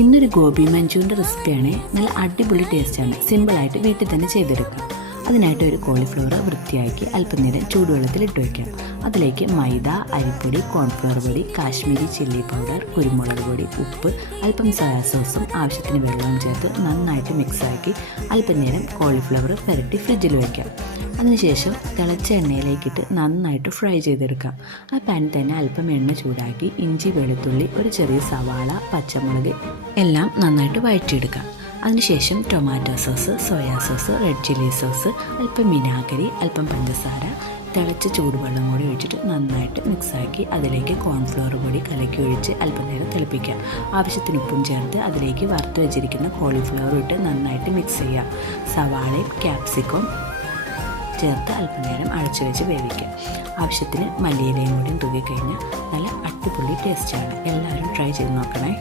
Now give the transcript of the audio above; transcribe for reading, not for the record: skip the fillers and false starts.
ഇന്നൊരു ഗോബി മഞ്ചൂരിൻ്റെ റെസിപ്പിയാണ്. നല്ല അടിപൊളി ടേസ്റ്റാണ്. സിമ്പിളായിട്ട് വീട്ടിൽ തന്നെ ചെയ്തെടുക്കാം. അതിനായിട്ട് ഒരു കോളിഫ്ലവർ വൃത്തിയാക്കി അല്പനേരം ചൂടുവെള്ളത്തിൽ ഇട്ട് വയ്ക്കാം. അതിലേക്ക് മൈദ, അരിപ്പൊടി, കോൺഫ്ലവർ പൊടി, കാശ്മീരി ചില്ലി പൗഡർ, കുരുമുളക് പൊടി, ഉപ്പ്, അല്പം സോയാ സോസും ആവശ്യത്തിന് വെള്ളവും ചേർത്ത് നന്നായിട്ട് മിക്സാക്കി അല്പനേരം കോളിഫ്ലവർ പുരട്ടി ഫ്രിഡ്ജിൽ വയ്ക്കാം. അതിനുശേഷം തിളച്ച എണ്ണയിലേക്കിട്ട് നന്നായിട്ട് ഫ്രൈ ചെയ്തെടുക്കാം. ആ പാനിൽ തന്നെ അല്പം എണ്ണ ചൂടാക്കി ഇഞ്ചി, വെളുത്തുള്ളി, ഒരു ചെറിയ സവാള, പച്ചമുളക് എല്ലാം നന്നായിട്ട് വഴറ്റിയെടുക്കാം. അതിനുശേഷം tomato sauce, soya sauce, red chilli sauce, അല്പം വിനാഗിരി, അല്പം പഞ്ചസാര, തിളച്ച ചൂടുവെള്ളം കൂടി ഒഴിച്ചിട്ട് നന്നായിട്ട് മിക്സാക്കി അതിലേക്ക് കോൺഫ്ലവർ പൊടി കലക്കി ഒഴിച്ച് അല്പനേരം തിളപ്പിക്കാം. ആവശ്യത്തിന് ഉപ്പും ചേർത്ത് അതിലേക്ക് വറുത്ത് വെച്ചിരിക്കുന്ന കോളിഫ്ലവർ ഇട്ട് നന്നായിട്ട് മിക്സ് ചെയ്യാം. സവാളയും ക്യാപ്സിക്കം ചേർത്ത് അല്പനേരം അടച്ചു വെച്ച് വേവിക്കാം. ആവശ്യത്തിന് മല്ലിയിലയും കൂടി തൂക്കിക്കഴിഞ്ഞാൽ നല്ല അടിപൊളി ടേസ്റ്റാണ്. എല്ലാവരും ട്രൈ ചെയ്ത് നോക്കണേ.